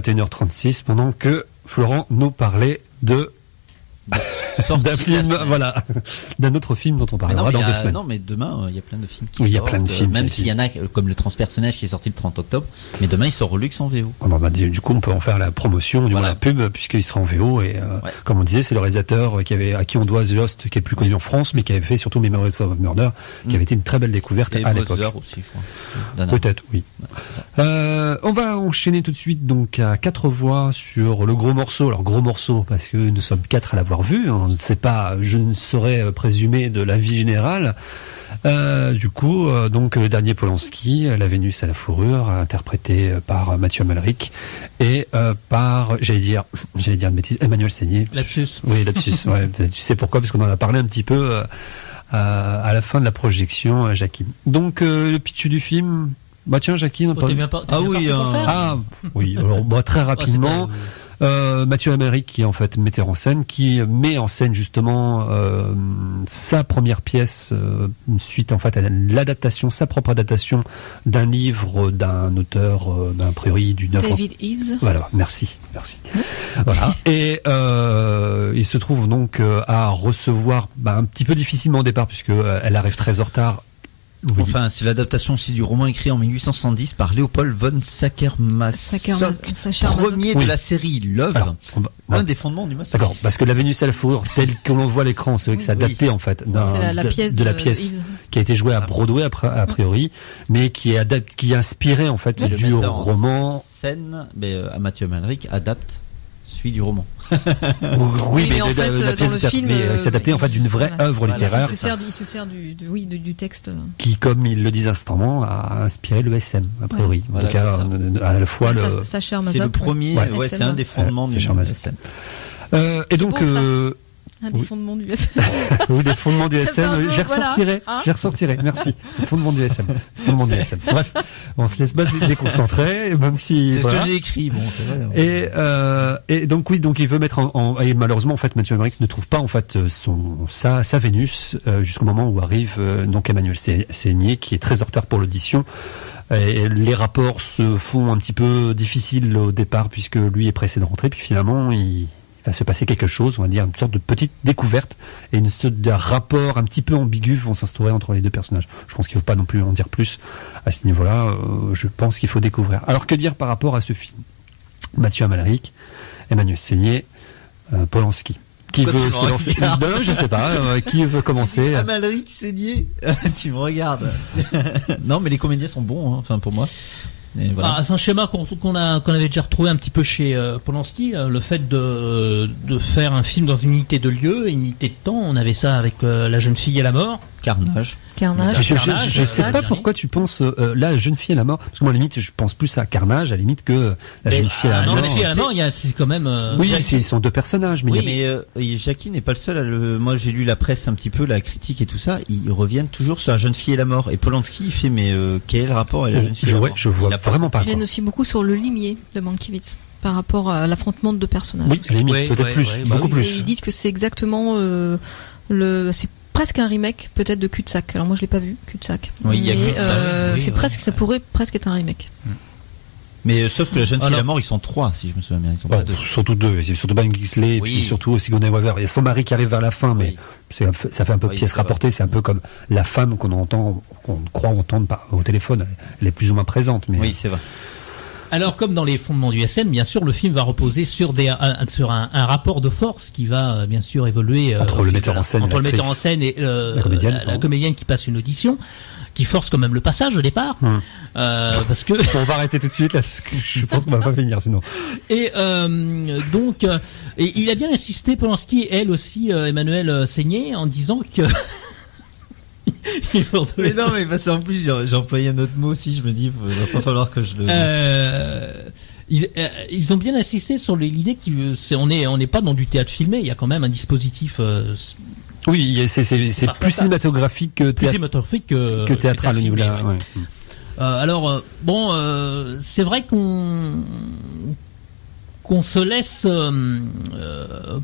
21h36 pendant que Florent nous parlait d'un film, voilà, d'un autre film dont on parlera dans 2 semaines. Non, mais demain, il y a plein de films qui sortent. Il y a plein de films. Même s'il y en a, comme Le Transpersonnage qui est sorti le 30 octobre, mais demain il sort au luxe en VO. Du coup, on peut en faire la promotion, du moins la pub, puisqu'il sera en VO. Et comme on disait, c'est le réalisateur à qui on doit The Lost, qui est le plus connu en France, mais qui avait fait surtout Memories of Murder, qui avait été une très belle découverte à l'époque. Aussi, je crois. Peut-être, oui. On va enchaîner tout de suite donc à 4 voix sur le gros morceau. Alors gros morceau parce que nous sommes 4 à l'avoir vu. On ne sait pas, je ne saurais présumer de l'avis général. Donc le dernier Polanski, La Vénus à la fourrure, interprété par Mathieu Amalric et par, j'allais dire une bêtise, Emmanuel Seigné. Lapsus. Oui, lapsus. Ouais, tu sais pourquoi? Parce qu'on en a parlé un petit peu à la fin de la projection, Jacqueline. Donc le pitch du film. Bah tiens, Jacqueline. Oui. Alors, très rapidement. Mathieu Amalric, qui est en fait metteur en scène, qui met en scène justement sa première pièce suite en fait à sa propre adaptation d'un livre d'un auteur d'un priori d'une œuvre. David Eves. Voilà, merci. Voilà. Et il se trouve donc à recevoir un petit peu difficilement au départ puisque elle arrive très en retard. Oui. Enfin, c'est l'adaptation aussi du roman écrit en 1870 par Léopold von Sacher-Masoch, premier de la série L'œuvre, un des fondements du masochisme. D'accord, parce que La Vénus à la fourrure, telle que l'on voit à l'écran, c'est vrai que c'est adapté en fait de la pièce qui a été jouée à Broadway a priori, mais qui est inspiré en fait du roman. Scène, à Mathieu Amalric adapte celui du roman. Oui, mais en fait, dans le film, c'est adapté en fait d'une vraie œuvre littéraire. Il se sert du texte. Qui, comme ils le disent instantanément, a inspiré le SM, a priori. Voilà, donc, à la fois c'est le premier, c'est un des fondements du SM. Et donc, un des fondements du SM. Oui, les fondements du SM. J'y ressortirai. Merci. Les fondements du SM. Bref, on se laisse pas déconcentrer, même si. C'est ce que j'ai écrit. Bon, c'est vrai. Et donc il veut mettre et malheureusement en fait Mathieu Amalric ne trouve pas en fait sa Vénus jusqu'au moment où arrive donc Emmanuel Seigné qui est très en retard pour l'audition. Et les rapports se font un petit peu difficiles au départ puisque lui est pressé de rentrer, puis finalement il va se passer quelque chose, on va dire une sorte de petite découverte et une sorte de rapport un petit peu ambigu vont s'instaurer entre les deux personnages. Je pense qu'il ne faut pas non plus en dire plus à ce niveau-là. Je pense qu'il faut découvrir. Alors que dire par rapport à ce film? Mathieu Amalric, Emmanuel Seigné, Polanski. Qui veut se lancer? Je sais pas. Qui veut commencer? Amalric, Seigné. Tu me regardes. Non, mais les comédiens sont bons, enfin pour moi. Voilà. C'est un schéma qu'on avait déjà retrouvé un petit peu chez Polanski, le fait de faire un film dans une unité de lieu, une unité de temps. On avait ça avec La jeune fille et la mort. Carnage. Je sais pas pourquoi tu penses La jeune fille et la mort, parce que moi à la limite je pense plus à Carnage à la limite que La jeune fille et la mort. La jeune fille et la mort, c'est quand même. Oui, ils sont deux personnages, mais Jackie n'est pas le seul. Moi j'ai lu la presse un petit peu, la critique et tout ça. Ils reviennent toujours sur La jeune fille et la mort. Et Polanski il fait quel est le rapport avec La jeune fille et la mort? Je vois vraiment pas. Ils viennent aussi beaucoup sur Le Limier de Mankiewicz par rapport à l'affrontement de deux personnages. Oui, à la limite peut-être plus, beaucoup plus. Ils disent que c'est exactement c'est presque un remake peut-être de Cul-de-sac. Alors moi je l'ai pas vu Cul-de-sac. Oui, il y a Cul-de-sac. Presque, ça pourrait presque être un remake. Mais sauf que La jeune fille et la mort, ils sont 3 si je me souviens bien. Ils sont pas 2. Surtout 2. C'est surtout Ben Kingsley et puis surtout Sigourney Weaver. Il y a son mari qui arrive vers la fin, mais ça fait un peu pièce rapportée. C'est un peu comme la femme qu'on croit entendre au téléphone. Elle est plus ou moins présente. Mais oui, c'est vrai. Alors, comme dans les fondements du SM, bien sûr, le film va reposer sur un rapport de force qui va bien sûr évoluer entre le metteur en scène et la comédienne qui passe une audition, qui force quand même le passage au départ, parce que on va arrêter tout de suite là. Je pense qu'on va pas finir sinon. Et donc, il a bien insisté Polanski, elle aussi, Emmanuel Seigné, en disant que mais non, mais parce qu'en plus j'ai employé un autre mot aussi, je me dis il va pas falloir que je le ils ont bien insisté sur l'idée qu'on n'est pas dans du théâtre filmé, il y a quand même un dispositif oui, c'est plus cinématographique que théâtral au niveau là. Ouais. Alors c'est vrai qu'on se laisse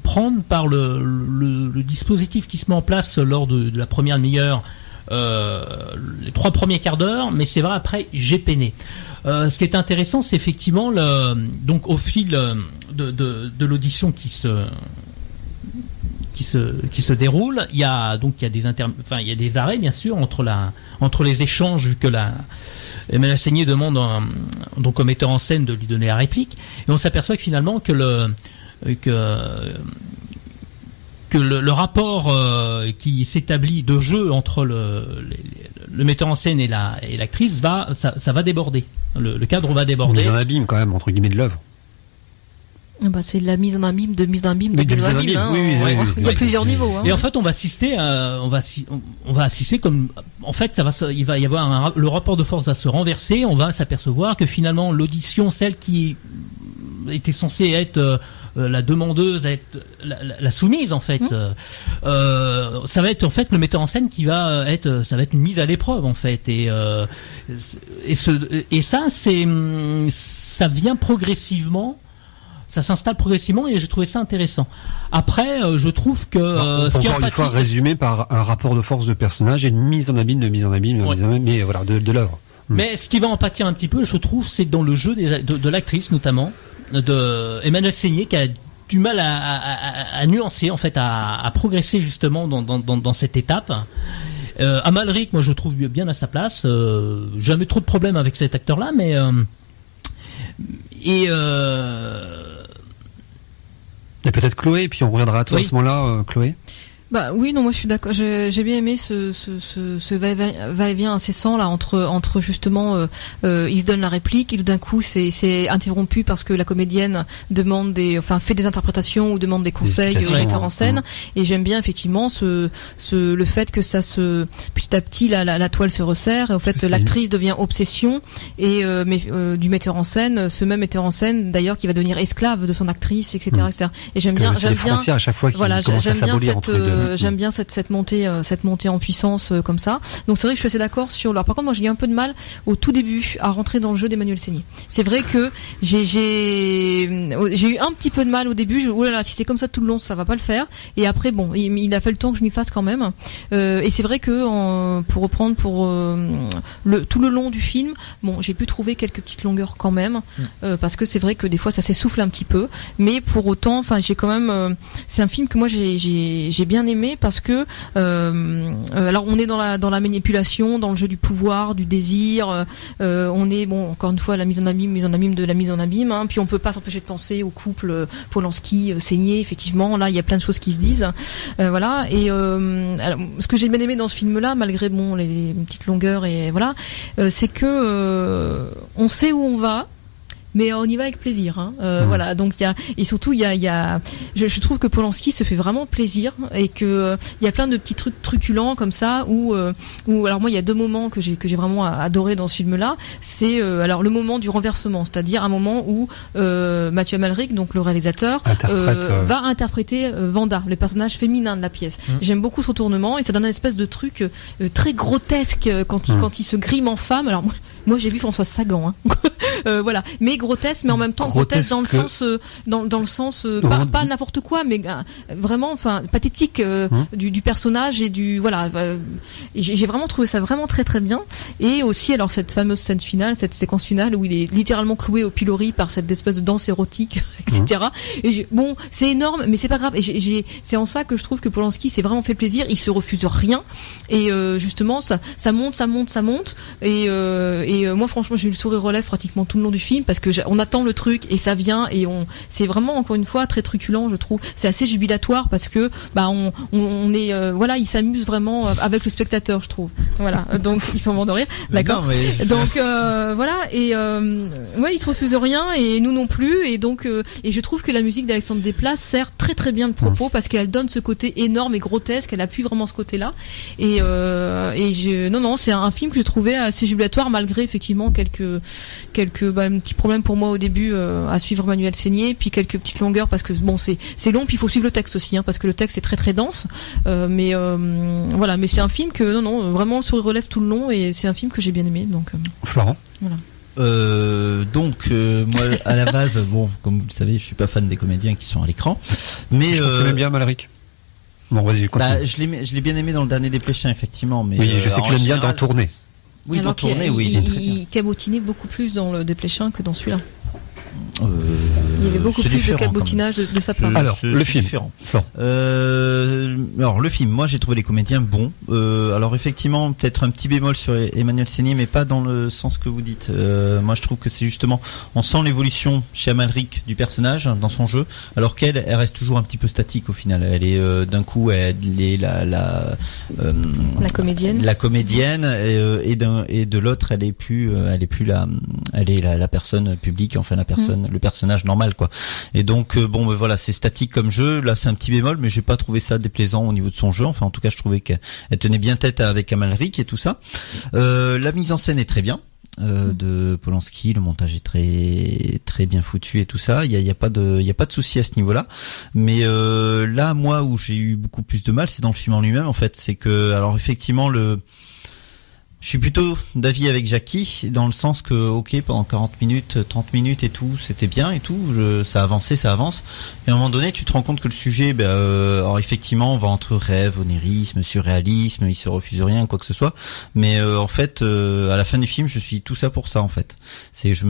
prendre par le dispositif qui se met en place lors de la première demi-heure, les 3 premiers quarts d'heure, mais c'est vrai après j'ai peiné. Ce qui est intéressant, c'est effectivement donc au fil de l'audition qui se déroule, il y a des arrêts bien sûr entre les échanges que Emmanuelle Seigner demande donc au metteur en scène de lui donner la réplique, et on s'aperçoit que finalement que le rapport qui s'établit de jeu entre le metteur en scène et l'actrice ça va déborder. Le cadre va déborder. Mise en abîme quand même entre guillemets de l'œuvre. C'est la mise en abîme de mise en abîme. Oui. Il y a plusieurs niveaux. Et en fait, on va assister comme, en fait, il va y avoir le rapport de force va se renverser. On va s'apercevoir que finalement, l'audition, celle qui était censée être la demandeuse, être la soumise, en fait, ça va être en fait le metteur en scène qui va être, ça va être une mise à l'épreuve, en fait. Et ça vient progressivement. Ça s'installe progressivement et j'ai trouvé ça intéressant. Après, je trouve que ce qui est encore une fois résumé par un rapport de force de personnage et une mise en abîme, mais voilà, de l'œuvre. Mais ce qui va en pâtir un petit peu, je trouve, c'est dans le jeu de l'actrice, notamment de Emmanuelle Seigner, qui a du mal à nuancer, en fait, à progresser justement dans cette étape. Amalric, moi, je trouve bien à sa place. Jamais trop de problèmes avec cet acteur-là, mais et peut-être Chloé, puis on reviendra à toi à ce moment-là, Chloé. Bah oui, non, moi je suis d'accord. J'ai bien aimé ce va-et-vient incessant là entre justement il se donne la réplique et tout d'un coup c'est interrompu parce que la comédienne fait des interprétations ou demande des conseils au metteur en scène. Et j'aime bien effectivement le fait que ça petit à petit la toile se resserre et en fait l'actrice devient obsession et du metteur en scène, ce même metteur en scène d'ailleurs qui va devenir esclave de son actrice, etc. Et j'aime bien les frontières à chaque fois qui commencent à s'abolir entre les deux. J'aime bien cette montée en puissance comme ça. Donc c'est vrai que je suis assez d'accord sur leur. Par contre, moi j'ai eu un peu de mal au tout début à rentrer dans le jeu d'Emmanuelle Seigner. C'est vrai que j'ai eu un petit peu de mal au début. Oh là là, si c'est comme ça tout le long, ça va pas le faire. Et après, bon, il a fait le temps que je m'y fasse quand même. Et c'est vrai que pour reprendre tout le long du film, bon, j'ai pu trouver quelques petites longueurs quand même, parce que c'est vrai que des fois ça s'essouffle un petit peu. Mais pour autant, enfin, j'ai quand même. C'est un film que moi j'ai bien aimé parce que alors on est dans la manipulation, dans le jeu du pouvoir, du désir. On est encore une fois la mise en abîme de la mise en abîme. Hein, puis on peut pas s'empêcher de penser au couple Polanski, Seigner. Effectivement, là il y a plein de choses qui se disent. Voilà. Et alors, ce que j'ai bien aimé dans ce film-là, malgré les petites longueurs et voilà, c'est que on sait où on va. Mais on y va avec plaisir, hein. Voilà. Donc je trouve que Polanski se fait vraiment plaisir et que il y a plein de petits trucs truculents comme ça où alors moi il y a deux moments que j'ai vraiment adoré dans ce film-là. C'est alors le moment du renversement, c'est-à-dire un moment où Mathieu Amalric, donc le réalisateur, va interpréter Vanda, le personnage féminin de la pièce. J'aime beaucoup ce retournement et ça donne une espèce de truc très grotesque quand il se grime en femme. Alors moi j'ai vu Françoise Sagan, hein. Voilà, mais grotesque, mais en même temps grotesque dans le sens pas n'importe quoi, mais vraiment, enfin pathétique du personnage et du voilà. J'ai vraiment trouvé ça vraiment très très bien. Et aussi alors cette fameuse scène finale, cette séquence finale où il est littéralement cloué au pilori par cette espèce de danse érotique, etc. Et bon, c'est énorme, mais c'est pas grave. Et c'est en ça que je trouve que Polanski s'est vraiment fait plaisir. Il se refuse rien. Et justement, ça monte. Et moi, franchement, j'ai eu le sourire aux lèvres pratiquement tout le long du film parce que on attend le truc et ça vient et c'est vraiment encore une fois très truculent, je trouve. C'est assez jubilatoire parce que on est voilà, il s'amuse vraiment avec le spectateur, je trouve. Voilà, donc ils sont morts de rire, d'accord. Donc voilà et ouais, il se refuse rien et nous non plus et donc et je trouve que la musique d'Alexandre Desplat sert très très bien le propos parce qu'elle donne ce côté énorme et grotesque, elle appuie vraiment ce côté-là et non, c'est un film que j'ai trouvé assez jubilatoire malgré effectivement quelques petits problèmes pour moi au début à suivre Emmanuelle Seigner, puis quelques petites longueurs parce que bon c'est long, puis il faut suivre le texte aussi, hein, parce que le texte est très très dense, mais voilà, mais c'est un film que non vraiment le sourire relève tout le long et c'est un film que j'ai bien aimé. Donc Florent. Voilà. Moi à la base, bon, comme vous le savez, je suis pas fan des comédiens qui sont à l'écran, mais je connais bien Amalric. Bon, vas-y, continue. Je l'ai bien aimé dans le dernier Desplechin, effectivement, mais oui, je sais que tu l'aimes bien dans Tourner. Oui, alors dans Tournée, oui. il cabotinait beaucoup plus dans le Desplechin que dans celui-là. Il y avait beaucoup plus de cabotinage de sa part. Alors, le film. Alors, le film, moi j'ai trouvé les comédiens bons. Alors, effectivement, peut-être un petit bémol sur Emmanuelle Seigner, mais pas dans le sens que vous dites. Moi, je trouve que c'est justement, on sent l'évolution chez Amalric du personnage dans son jeu, alors qu'elle reste toujours un petit peu statique au final. Elle est d'un coup, elle est la comédienne. La comédienne et de l'autre, elle est plus la personne publique, enfin la personne. Le personnage normal, quoi. Et donc voilà, c'est statique comme jeu. Là, c'est un petit bémol, mais j'ai pas trouvé ça déplaisant au niveau de son jeu. Enfin, en tout cas, je trouvais qu'elle tenait bien tête avec Amalric et tout ça. La mise en scène est très bien de Polanski. Le montage est très très bien foutu et tout ça. Il y a pas de souci à ce niveau-là. Mais là, moi, où j'ai eu beaucoup plus de mal, c'est dans le film en lui-même. En fait, c'est que, alors effectivement, je suis plutôt d'avis avec Jackie, dans le sens que, ok, pendant 40 minutes, 30 minutes et tout, c'était bien et tout, ça avançait, ça avance. Et à un moment donné, tu te rends compte que le sujet, alors effectivement, on va entre rêve, onirisme, surréalisme, il se refuse rien, quoi que ce soit. Mais en fait, à la fin du film, je suis tout ça pour ça, en fait. C'est, je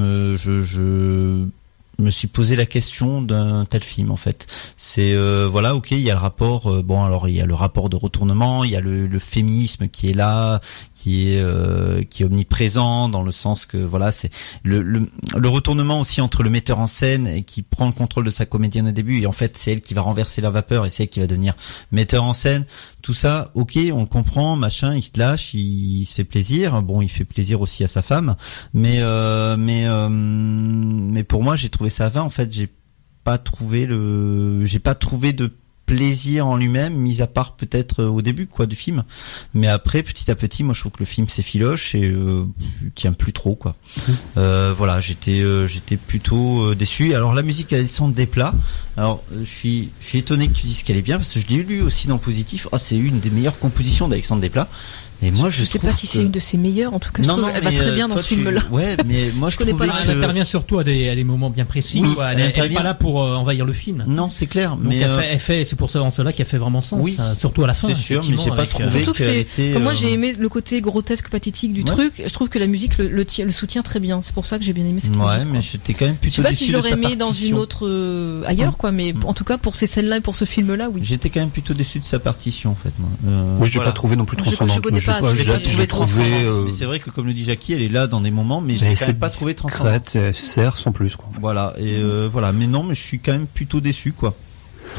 me suis posé la question d'un tel film, en fait. C'est voilà, ok, il y a le rapport, alors il y a le rapport de retournement, il y a le féminisme qui est là, qui est omniprésent, dans le sens que voilà, c'est le retournement aussi entre le metteur en scène et qui prend le contrôle de sa comédienne au début, et en fait c'est elle qui va renverser la vapeur et c'est elle qui va devenir metteur en scène. Tout ça, ok, on le comprend, machin, il se lâche, il se fait plaisir. Bon, il fait plaisir aussi à sa femme, mais pour moi, j'ai trouvé ça vain. En fait, j'ai pas trouvé de plaisir en lui-même, mis à part peut-être au début, quoi, du film. Mais après, petit à petit, moi, je trouve que le film s'effiloche et tient plus trop, quoi. Voilà, j'étais plutôt déçu. Alors, la musique Alexandre Desplat. Alors, je suis étonné que tu dises qu'elle est bien, parce que je l'ai lu aussi dans Positif. C'est une des meilleures compositions d'Alexandre Desplat. Et moi, je sais pas si c'est une de ses meilleures. En tout cas, je trouve qu'elle va très bien dans ce film-là. Ouais, mais moi, je trouvais que... Elle intervient surtout à des moments bien précis. Oui, quoi. Elle est pas là pour envahir le film. Non, c'est clair. Donc mais c'est pour cela qu'elle fait vraiment sens. Oui, surtout à la fin. C'est sûr, mais j'ai pas trouvé. Surtout que moi, j'ai aimé le côté grotesque, pathétique du truc. Je trouve que la musique le soutient très bien. C'est pour ça que j'ai bien aimé cette musique. Ouais, mais j'étais quand même plutôt déçu. Je sais pas si je l'aurais aimé dans une autre ailleurs, quoi. Mais en tout cas, pour ces scènes-là et pour ce film-là, oui. J'étais quand même plutôt déçu de sa partition, en fait. Moi, je l'ai pas trouvé non plus transcendante. Je connais pas. Mais c'est vrai que, comme le dit Jackie, elle est là dans des moments, mais je l'ai quand même pas trouvé transcendante. Elle sert sans plus, quoi. Voilà, et voilà. Mais non, mais je suis quand même plutôt déçu, quoi.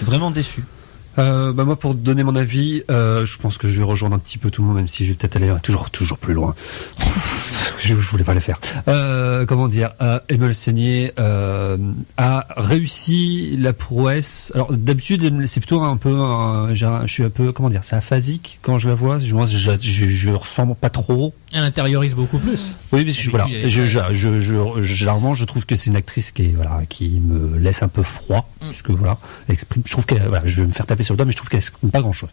Vraiment déçu. Moi, pour donner mon avis, je pense que je vais rejoindre un petit peu tout le monde, même si je vais peut-être aller toujours plus loin. je voulais pas le faire. Comment dire, Emmanuelle Seigner a réussi la prouesse. Alors d'habitude, c'est plutôt un peu, je suis un peu, comment dire, c'est aphasique quand je la vois. Je ressens pas trop. Elle intériorise beaucoup plus. Oui, mais généralement, je trouve que c'est une actrice qui me laisse un peu froid, puisque exprime. Je trouve que je vais me faire taper sur le doigt, mais je trouve qu'elle exprime pas grand-chose.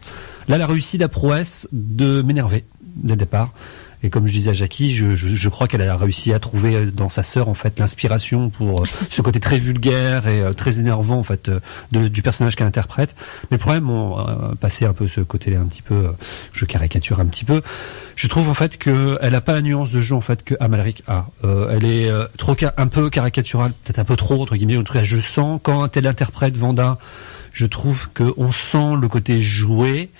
Là, elle a réussi la prouesse de m'énerver dès le départ. Et comme je disais à Jackie, je crois qu'elle a réussi à trouver dans sa sœur, en fait, l'inspiration pour ce côté très vulgaire et très énervant, en fait, du personnage qu'elle interprète. Mais le problème, passer un peu ce côté-là un petit peu, je caricature un petit peu. Je trouve, en fait, qu'elle a pas la nuance de jeu, en fait, que Amalric a. Elle est un peu caricaturale, peut-être un peu trop, entre guillemets. En tout cas, je sens, quand elle interprète Vanda, je trouve qu'on sent le côté joué.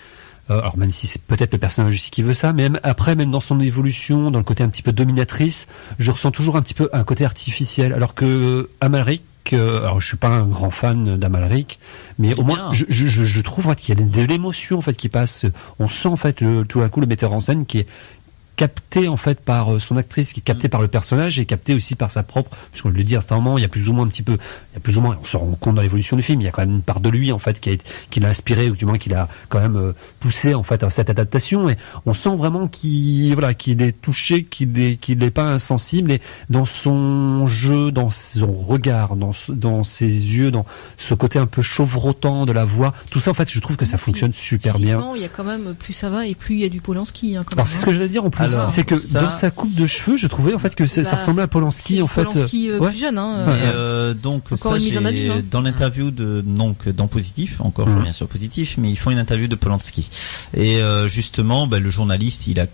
Alors même si c'est peut-être le personnage aussi qui veut ça, mais même dans son évolution, dans le côté un petit peu dominatrice, je ressens toujours un petit peu un côté artificiel. Alors que Amalric, alors je suis pas un grand fan d'Amalric, mais au moins je trouve qu'il y a de l'émotion, en fait, qui passe. On sent, en fait, tout à coup le metteur en scène qui est capté, en fait, par son actrice, qui est capté par le personnage et capté aussi par sa propre, puisqu'on le dit à un moment, il y a plus ou moins, on se rend compte dans l'évolution du film, il y a quand même une part de lui, en fait, qui l'a inspiré, ou du moins qui l'a quand même poussé, en fait, à cette adaptation, et on sent vraiment qu'il est touché, qu'il n'est pas insensible, et dans son jeu, dans son regard, dans ses yeux, dans ce côté un peu chevrotant de la voix, tout ça, en fait, je trouve que ça fonctionne super bien. Il y a quand même, plus ça va et plus il y a du Polanski, hein, alors c'est ce que je veux dire en plus. Alors, c'est que ça- dans sa coupe de cheveux, je trouvais en fait que ça ressemblait à Polanski en fait. Polanski ouais. plus jeune. Hein, Donc Encore ça, une mise en abîme, hein. dans l'interview dans Positif, encore je reviens sur Positif, mais ils font une interview de Polanski. Et justement, le journaliste, il a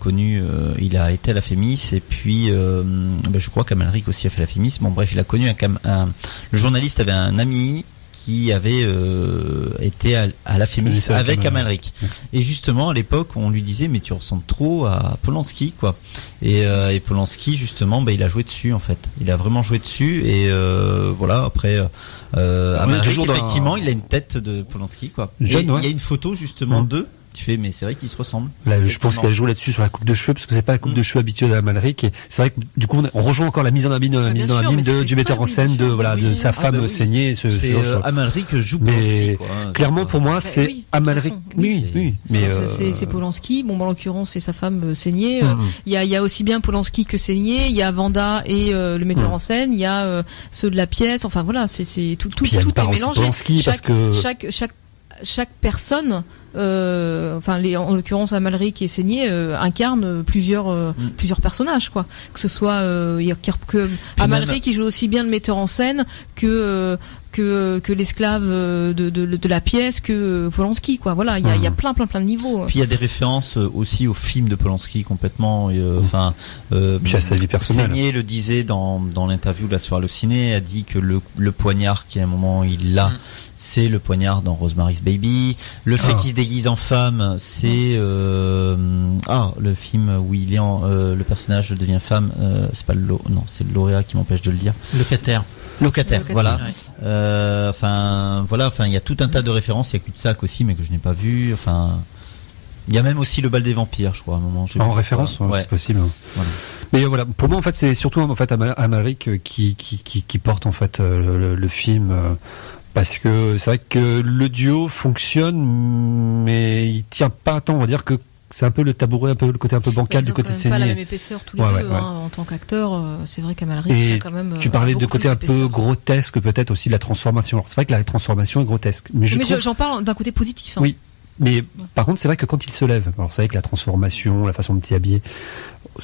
été à la Fémis, et puis je crois qu'Amalric aussi a fait la Fémis. Bon bref, il a connu le journaliste avait un ami qui avait été à la Fémis avec Amalric. Et justement, à l'époque, on lui disait mais tu ressembles trop à Polanski, quoi. Et Polanski, justement, il a joué dessus, en fait. Il a vraiment joué dessus. Et voilà. Après, Amalric, effectivement, il a une tête de Polanski, quoi. Jeune, il y a une photo justement d'eux. Tu fais, mais c'est vrai qu'ils se ressemblent. Là, je pense qu'elle joue là-dessus sur la coupe de cheveux, parce que c'est pas la coupe de cheveux habituelle d'Amalric. Et c'est vrai que du coup, on rejoint encore la mise en abîme, du metteur en scène, de sa femme saignée. Amalric joue Polanski. Mais clairement, pour moi, c'est Amalric. Oui. Mais c'est Polanski. Bon, en l'occurrence, c'est sa femme saignée. Il y a aussi bien Polanski que Seigné. Il y a Vanda et le metteur en scène. Il y a ceux de la pièce. Enfin voilà, c'est tout est mélangé. Polanski, parce que chaque personne. En l'occurrence Amalric et Seigné incarnent plusieurs personnages, quoi. Que ce soit Amalric qui joue aussi bien le metteur en scène que l'esclave de la pièce, que Polanski, quoi. Voilà, il y a plein de niveaux. Puis il y a des références aussi au film de Polanski complètement. Puis à sa vie personnelle. Seigné le disait dans l'interview de la soirée au ciné, a dit que le poignard qui à un moment il l'a, c'est le poignard dans Rosemary's Baby. Le fait qu'il se déguise en femme, c'est le film où il est le personnage devient femme. C'est pas c'est le lauréat qui m'empêche de le dire. Locataire, voilà. Il y a tout un tas de références. Il y a Cul-de-sac aussi, mais que je n'ai pas vu. Enfin, il y a même aussi le bal des vampires, je crois, à un moment. En référence, c'est possible. Voilà. Mais voilà, pour moi, en fait, c'est surtout Amalric qui porte en fait le film. Parce que c'est vrai que le duo fonctionne, mais il tient pas tant. On va dire que c'est un peu le tabouret, un peu le côté un peu bancal du côté de Seigné. Pas la même épaisseur tous les deux. En tant qu'acteur, c'est vrai qu'Amalric, c'est quand même. Tu parlais de côté un peu grotesque, peut-être aussi de la transformation. Alors, c'est vrai que la transformation est grotesque, mais j'en parle d'un côté positif. Oui, mais par contre, c'est vrai que quand il se lève, alors c'est vrai que la transformation, la façon dont il est habillé.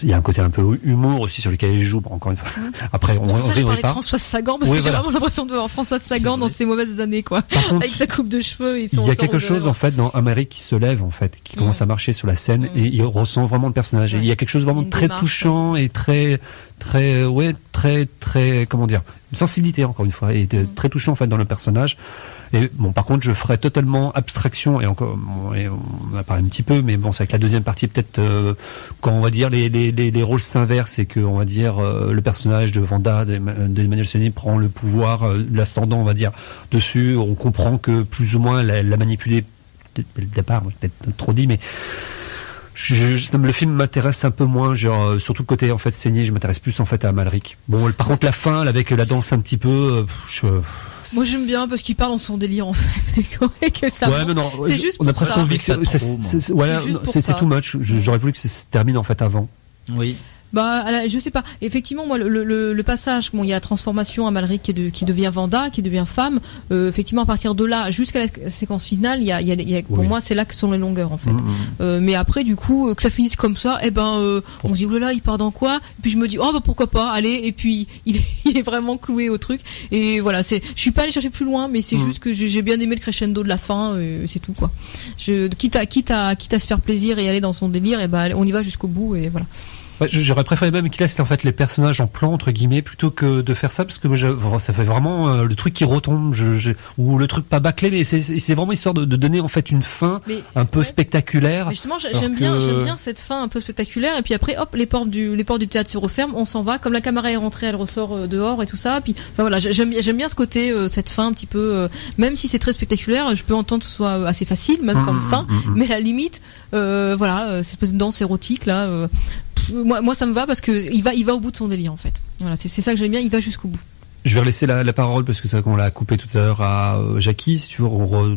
Il y a un côté un peu humour aussi sur lequel il joue. Encore une fois. Après, on parlait de Françoise Sagan, parce que j'ai vraiment l'impression de voir Françoise Sagan dans ses mauvaises années, quoi. Par contre, avec sa coupe de cheveux. Il y a quelque chose en fait dans Amalric qui se lève en fait, qui commence à marcher sur la scène et il ressent vraiment le personnage. Et il y a quelque chose vraiment très touchant et très comment dire, une sensibilité encore une fois et très touchant en fait dans le personnage. Et bon, par contre, je ferais totalement abstraction et encore, on a parlé un petit peu, mais bon, c'est avec la deuxième partie peut-être quand on va dire les rôles s'inversent et que on va dire le personnage de Vanda, d'Emmanuel Seigné prend le pouvoir, l'ascendant, on va dire dessus. On comprend que plus ou moins la manipuler dès le départ, peut-être trop dit, mais le film m'intéresse un peu moins, surtout le côté en fait Seigné, je m'intéresse plus en fait à Amalric. Bon, par contre la fin, avec la danse un petit peu, moi j'aime bien parce qu'il parle dans son délire en fait. Que ça mais non, c'est juste on a presque envie que c'est too much. J'aurais voulu que ça se termine en fait avant. Oui. Je sais pas. Effectivement, moi, le passage, il y a la transformation Amalric qui devient Vanda, qui devient femme. Effectivement, à partir de là, jusqu'à la séquence finale, pour moi, c'est là que sont les longueurs, en fait. Mais après, du coup, que ça finisse comme ça, on se dit, oulala, il part dans quoi? Et puis je me dis, pourquoi pas, allez. Et puis, il est vraiment cloué au truc. Et voilà, je suis pas allé chercher plus loin, mais c'est juste que j'ai bien aimé le crescendo de la fin, c'est tout, quoi. Quitte à se faire plaisir et aller dans son délire, on y va jusqu'au bout, et voilà. J'aurais préféré même qu'il laisse en fait les personnages en plan entre guillemets plutôt que de faire ça, parce que moi ça fait vraiment le truc qui retombe ou le truc pas bâclé, mais c'est vraiment histoire de donner en fait une fin un peu spectaculaire. Mais justement, j'aime bien cette fin un peu spectaculaire, et puis après hop, les portes du théâtre se referment, on s'en va, comme la caméra est rentrée, elle ressort dehors et tout ça. Puis voilà, j'aime bien ce côté, cette fin un petit peu, même si c'est très spectaculaire, je peux entendre que ce soit assez facile même comme fin, mais à la limite cette espèce de danse érotique là, moi ça me va parce que il va au bout de son délire en fait. Voilà, c'est ça que j'aime bien, il va jusqu'au bout. Je vais relaisser la parole parce que c'est vrai qu'on l'a coupé tout à l'heure à Jackie, si tu veux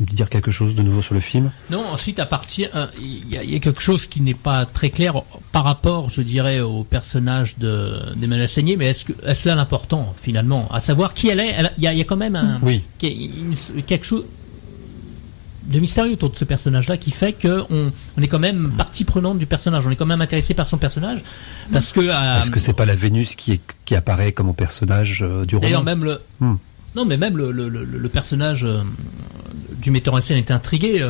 dire quelque chose de nouveau sur le film. Non, ensuite il y a quelque chose qui n'est pas très clair par rapport, je dirais, au personnage d'Emmanuel Seigné, mais est-ce là l'important finalement, à savoir qui elle est. Il y a quand même quelque chose. mystérieux autour de ce personnage-là qui fait que on est quand même partie prenante du personnage. On est quand même intéressé par son personnage parce que. Est-ce que c'est pas la Vénus qui apparaît comme personnage du roman? D'ailleurs, même non, mais même le personnage du metteur en scène est intrigué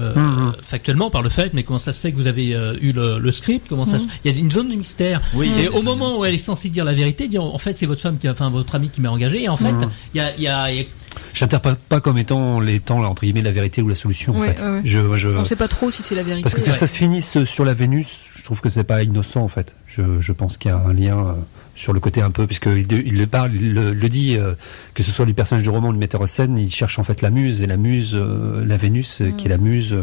factuellement par le fait, mais comment ça se fait que vous avez eu le script, comment ça il y a une zone de mystère. Oui, et au moment où elle est censée dire la vérité, dire en fait c'est votre femme votre ami qui m'a engagé, et en fait il y a J'interprète pas comme étant entre guillemets la vérité ou la solution en fait. Ouais. On sait pas trop si c'est la vérité. Parce que ça se finisse sur la Vénus, je trouve que c'est pas innocent en fait. Je pense qu'il y a un lien sur le côté un peu, puisqu'il le parle, il le dit, que ce soit les personnages du roman ou le metteur en scène, il cherche en fait la muse, et la muse, la Vénus, qui est la muse.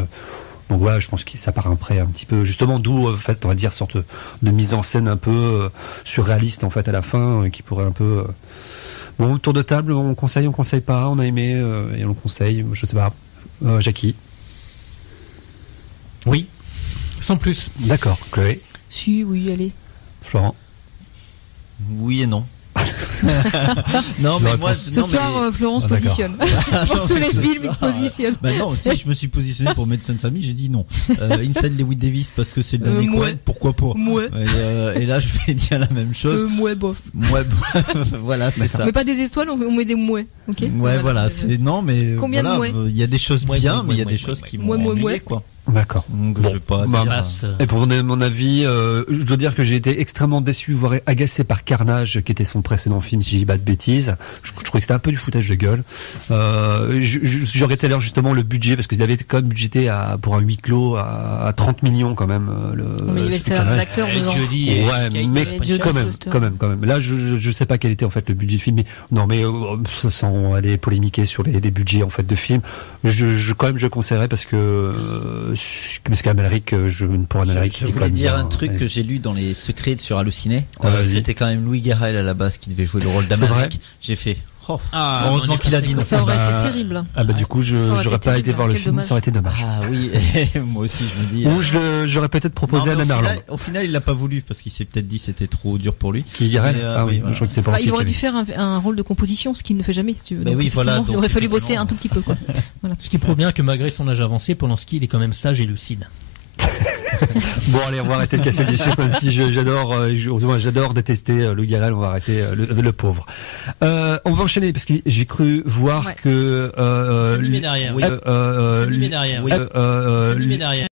Donc voilà, je pense que ça part après un petit peu, justement, d'où, en fait, on va dire, sorte de mise en scène un peu surréaliste, en fait, à la fin, qui pourrait un peu... Bon, tour de table, on conseille pas, on a aimé, et on le conseille, je sais pas. Jackie? Oui, sans plus. D'accord. Chloé? Si, oui, allez. Florent? Oui et non. Non, mais moi, ce soir, Florence positionne. Pour tous les films, il se positionne. Bah non, si je me suis positionné pour Médecin de famille, j'ai dit non. Inside Lewis Davis parce que c'est de Danny Cohen, pourquoi pas. Et là, je vais dire la même chose. Mouais, bof. Voilà, c'est ça. Mais pas des étoiles, on met des mouais, ok? Ouais, voilà, c'est non, mais combien de mouais? Il y a des choses bien, mais il y a des choses qui m'ont ennuyé, quoi. D'accord. Donc, je vais pas dire. Et pour donner mon avis, je dois dire que j'ai été extrêmement déçu, voire agacé par Carnage, qui était son précédent film, si je dis pas de bêtises. Je trouvais que c'était un peu du foutage de gueule. J'aurais été alors justement le budget, parce qu'ils avaient quand même budgété pour un huis clos à 30 millions quand même. Mais il y avait le salaire des acteurs dedans. Ouais, mais quand même. Là, je sais pas quel était en fait le budget du film. Mais, non, mais sans aller polémiquer sur les budgets en fait de films, je conseillerais parce qu'Amalric, pour Amalric, je voulais dire un truc que j'ai lu dans les secrets sur Halluciné. C'était quand même Louis Garrel à la base qui devait jouer le rôle d'Amalric. J'ai fait. Heureusement qu'il a dit non. Ça aurait été terrible. Du coup, j'aurais pas été voir le film, ça aurait été dommage. Ah oui, moi aussi je me dis. Ou j'aurais peut-être proposé à Nanarland. Au final, il l'a pas voulu parce qu'il s'est peut-être dit c'était trop dur pour lui. Qui Garrel? Ah oui, je crois que c'est pas il aurait dû faire un rôle de composition, ce qu'il ne fait jamais, si tu veux. Oui, voilà. Il aurait fallu bosser un tout petit peu, quoi. Voilà. Ce qui prouve bien que malgré son âge avancé, Polanski, il est quand même sage et lucide. Bon, allez, on va arrêter de casser les chiffres, même si j'adore détester Louis Garrel, on va arrêter le pauvre. On va enchaîner parce que j'ai cru voir que C'est derrière.